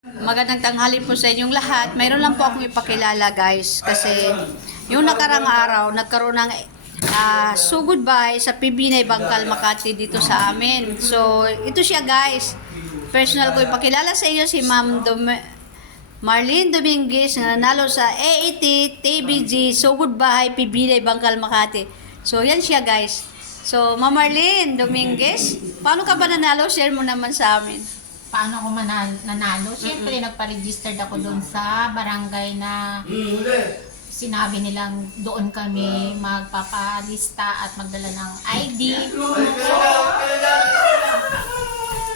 Magandang tanghali po sa inyong lahat. Mayroon lang po akong ipakilala guys. Kasi yung nakarang araw, nagkaroon ng sugod bahay sa Pibinay, Bangkal, Makati dito sa amin. So, ito siya guys. Personal ko ipakilala sa inyo si Ma'am Marlene Dominguez na nanalo sa AET TBG Sugod Bahay Pibinay, Bangkal, Makati. So, yan siya guys. So, Ma'am Marlene Dominguez, paano ka ba nanalo? Share mo naman sa amin. Paano ako nanalo? Siyempre, nagpa-registered ako doon sa barangay na sinabi nilang doon kami magpapalista at magdala ng ID. So,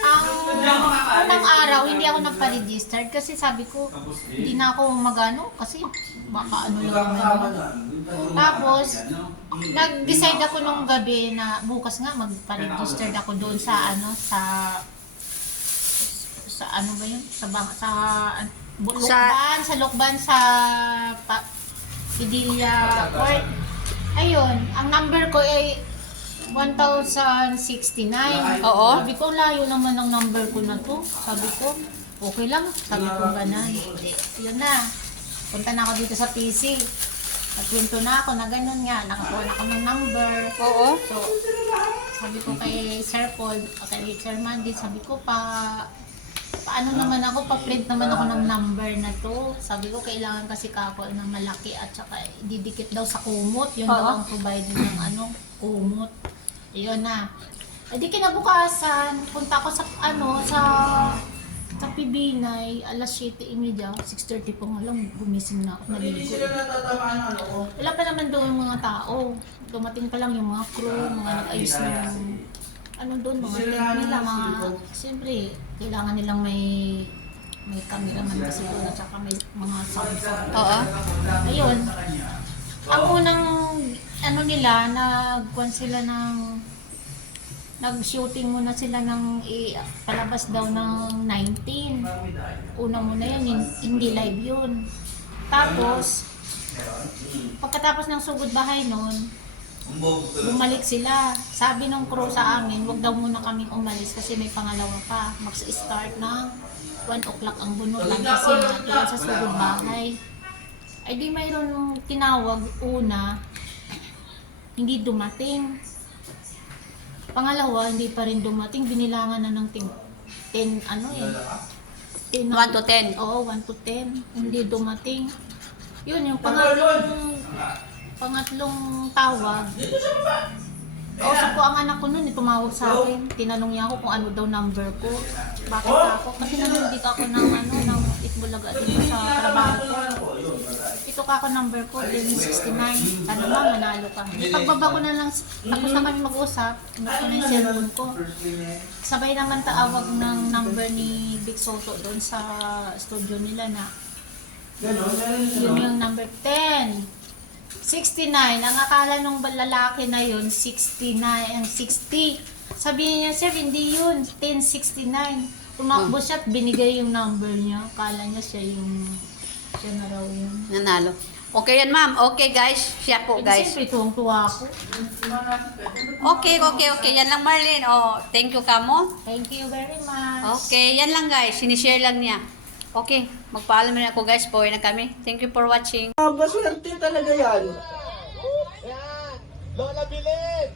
ang unang araw, hindi ako nagpa-registered kasi sabi ko, hindi na ako magano kasi baka ano lang naman. Tapos, nag-decide ako nung gabi na bukas nga magpa-registered ako doon sa ano ba yun? Sa Lukban, sa Idilya Court. Ayun, ang number ko ay 1069. Oo. Sabi ko, layo naman ang number ko na to. Sabi ko, okay lang. Sabi ko, ganan. Yun na. Punta na ako dito sa PC. Nagpinto na ako na ganun nga. Nakakuha na ako ng number. Oo. So, sabi ko kay Sir Paul, kay Sir Mandy, sabi ko paano naman ako, pa-print naman ako ng number na to. Sabi ko, kailangan kasi kako ng malaki at saka didikit daw sa kumot. Yun daw ang provide ng kumot. Ayun na. E di kinabukasan, punta ko sa sa Pibinay, alas 7:30, 6:30 po nga lang, gumising na ako, naligo. Wala pa naman doon yung mga tao. Dumating pa lang yung mga crew, mga nag-ayos ng doon, mga tent nila, siyempre, kailangan nilang may cameraman kasi doon at saka may mga sound. Oo. Ayun. Ang unang nila, nag-shooting muna sila ng palabas daw ng 19. Una muna yun, hindi live yun. Tapos, pagkatapos ng sugod bahay nun, bumalik sila. Sabi ng crew sa amin, wag daw muna kaming umalis kasi may pangalawa pa. Mag-start ng 1 o'clock ang bunutan kasi doon sa sugod bahay. Ay di mayroon tinawag una, hindi dumating. Pangalawa, hindi pa rin dumating. Binilangan na ng 10, 1 to 10. Oo, 1 to 10. Hindi dumating. Yun, yung pangatlong tawag. Kausap ko ang anak ko noon, tumawag sa akin. Tinanong niya ako kung ano daw number ko. Bakit ako? Kasi nanonood ako ng Itbulaga dito sa trabaho ko. Ito ka ako number ko, 1069. Sana ba, manalo ka. Pagbaba ko na lang, tapos na kami mag-usap, ito na yung cellphone ko. Sabay naman taawag ng number ni Big Soto doon sa studio nila na yun yung number 10. 69. Ang akala nung lalaki na yun, 69, 60. Sabi niya, sir, hindi yun. 1069. Tumakbo siya at binigay yung number niya. Akala niya siya na raw yun. Nanalo. Okay yan, ma'am. Okay, guys. Siya po, guys. Siyempre, tuwang-tuwa ako. Okay. Yan lang, Marlene. Oh, thank you, kamo. Thank you very much. Okay, yan lang, guys. Sinishare lang niya. Okay, magpaalam na ako, guys. Pauwi na kami. Thank you for watching. Maswerte talaga yan. Lola Bilin!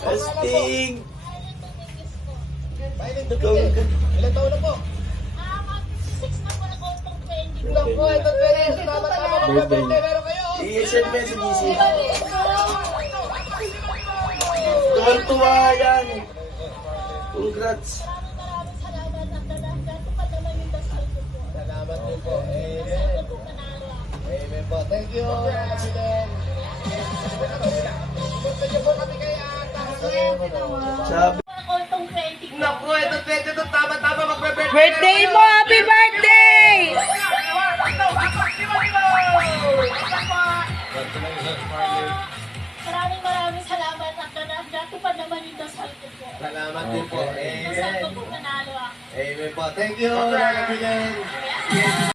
Astig! Ilan taon na po? Ilan po, ito pwede. Tama-tama mag-birthday meron kayo. I-send mo yan sa GC. Tuwang-tuwa yan. Congrats. Salamat din po. Amen. Amen po. Thank you, President. Gusto niyo po kami kay Ata. Sabi. Naku, ito pwede ito. Tama-tama mag-birthday. Birthday mo! Happy birthday! Maraming salamat at natupad naman yung dasal ko po. Salamat din po. Dasal ko Amen. po nanalo ako. Amen po. Thank you, Lola Bilin.